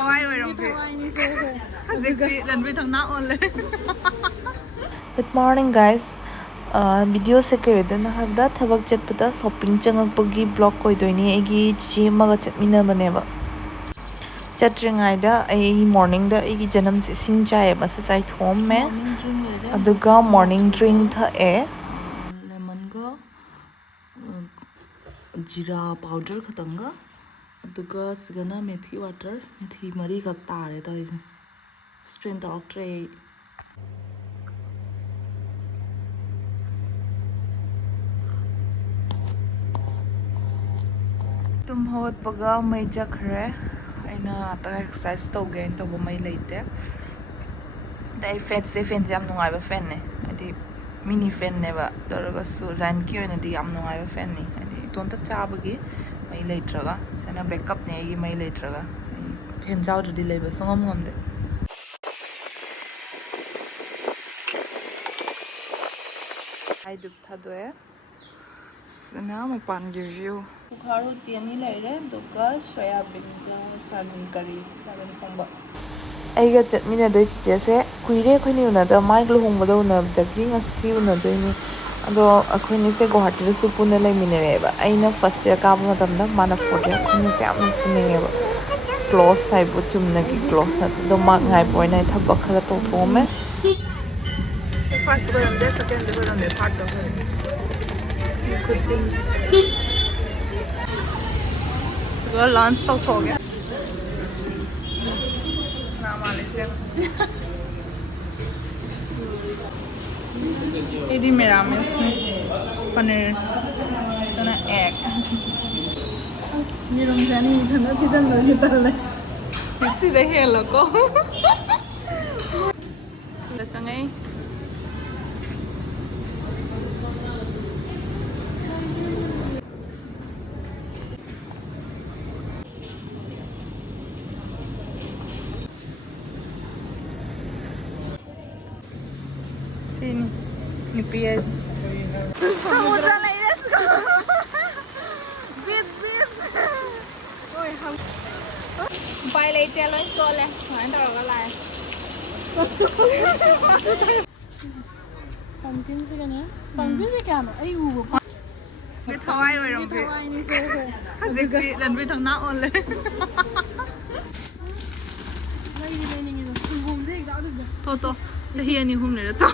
thawai oirambi hazikti ranbi thangna onle. Good morning guys. Video se kaydana habda thabak chatpada shopping changakpagi vlog koidoini egi chichi maga chatmina baneba. Chatringaida ai morning da egi janam se sing chai masa sai thom me aduga morning drink tha e Lemon ga jira powder khatanga aduga sigana methi water methi mari khak tare ta is strain doctor tum hot paga mai jakhre aina ta exercise toge to bo mai leite dai fan jam nungai ba fan ne adi mini fan ne ba daraga su ran ki oina di am nungai ba fan ni adi ton ta chabagi mai leitraga sana backup ne gi mai leitraga fan jaw di leba songam ngamde ai dup thadoe sana mapan gi view kharu tiani leire doka soyabin ga salmon curry salmon thongba aiga chatmina doi chiche se kuire khoni una da mai glohong bada una da gi ngasi una doi ni ado akhoni se Guwahati da su puna lai minere ba aina first year ka ba matam da mana photo khoni se am sinenge ba close sai bu chumna gi close na do ma ngai boy nai thabak khala to thome first go on there second go on there third go good thing go lunch to ho gaya na malaysia ini meramis paneer sana egg ये रमजानी धंधा थी जन लोग निकलने इसी देखे लोगों तो चंगे sini ni piye samudra lai let's go beach oi ham pai lai te loi ko le han dor ga lai pumpkin से क्या pumpkin से क्या ना आई वो me thawai oi ram phe थवाई नहीं से hazikti ranbi thangna onle नहीं नहीं नहीं तो घूम से एक जाओ तो to to chahi ani hum le ra chaw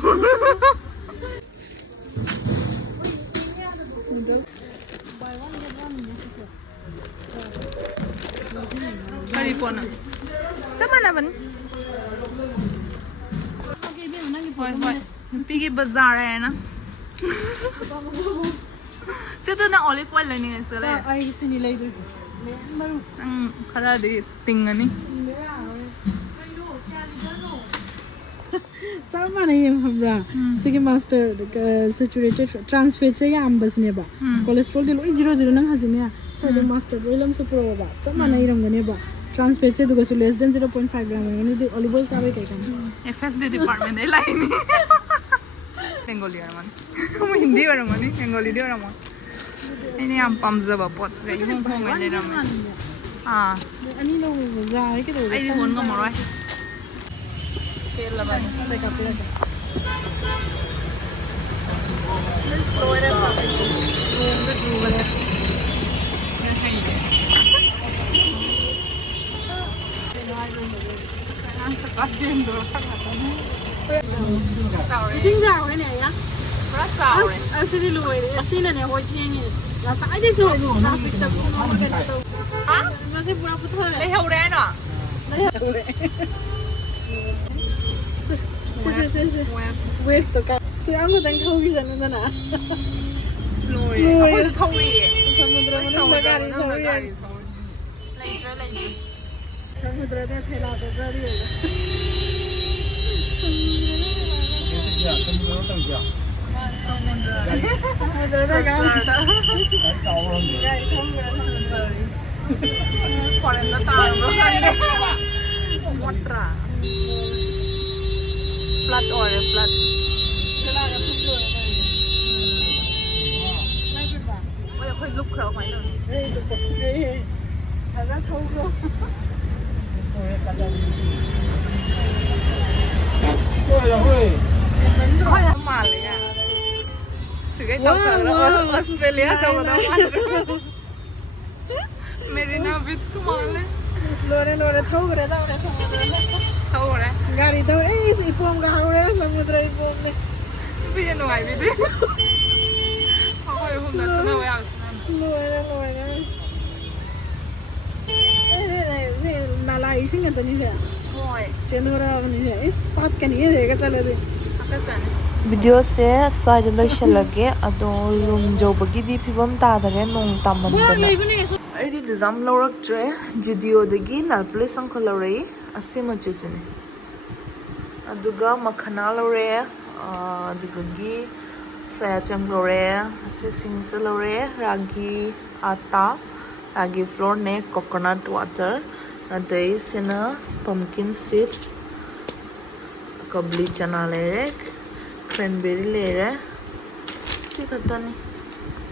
buy one get one necessary kari pona sama la ban okay भी ना कि hoi hoi nupi gi bazaar hai na se to na olive oil le ni se le आई से नहीं ले दो से मैं मरू khara di tingani sama na yung hamra sige master saturated trans fat se ya ambas ne ba cholesterol de loi 00 nang hazine ya so the master oil am support ba sama na iram gane ba trans fat se duga less than 0.5 gram ni de olive oil sabe kai kam FSD department e lai ni bengali araman hindi aramani bengali de araman ini am pamjaba pot se hong hong le ram ani lo ra ke do ai di hon ngamoroi la ba se ka pela Sinh rào cái này nhá. rất giàu đấy Xin đi lùi đấy, xin là này hồi chiên nhỉ. Là sải đi rồi lùi. hả Nó sẽ vừa phụ thôi. lấy hầu đen à Xin. Quên tụi cả. Thì ăn một đánh thâu cái gì nữa nè. lùi không có thâu gì Samudra thâu mana ra gari nó thâu là ya. gari thâu lấy Samudra de phela de gari ya. Samudra de gari. còn nó tao nó water flood oil flood bây giờ phải lúc khâu phải rồi Thật ra thâu rồi. माले यार तुझे तो Australia से बता मेरी ना बिच को माले लोरे थोगरे दावरे समुद्र taure गाड़ी तो इस इपोम का हावरे समुद्र इपोम ने भी ये नुआई भी दे हाँ ये हम ना सुना हुआ है लोरे नाला इसी में तो नहीं है होय चेनोरा नहीं है इस बात का नहीं है क्या चले दे apa san ꯚꯤꯗꯤꯑꯣ ꯁꯦ ꯁ꯭ꯋꯥꯏꯗ ꯂꯣꯏꯁꯤꯜꯂꯒꯦ ꯑꯗꯣ ꯔꯨꯝ ꯌꯧꯕꯒꯤꯗꯤ ꯐꯤꯕꯝ ꯇꯥꯗꯔꯦ ꯅꯣꯡ ꯇꯥꯃꯟꯗꯅ ꯑꯩꯗꯤ ꯗꯤꯖꯥꯝ ꯂꯧꯔꯛꯇ꯭ꯔꯦ ꯖꯨꯗꯤꯑꯣꯗꯒꯤ ꯅꯦꯜꯄꯣꯂꯤꯁ ꯑꯃꯈꯛ ꯂꯧꯔꯛꯏ ꯑꯁꯤ ꯃꯆꯨꯁꯤꯅꯦ ꯑꯗꯨꯒ ꯃꯈꯅꯥ ꯂꯧꯔꯛꯑꯦ ꯑꯗꯨꯗꯒꯤ ꯁꯣꯌꯥ ꯆꯪ ꯂꯧꯔꯛꯑꯦ ꯑꯁꯤꯁꯤꯡꯁꯦ ꯂꯧꯔꯛꯑꯦ ꯔꯥꯒꯤ ꯑꯥꯇꯥ ꯔꯥꯒꯤ ꯐ꯭ꯂꯣꯔꯅꯦ ꯀꯣꯀꯣꯅꯠ ꯋꯥꯇꯔ ꯑꯗꯩ ꯁꯤꯅ ꯄꯝꯀꯤꯟ ꯁꯤड कबली चना ले रहे क्रैनबेरी ले रहे इसी खतनी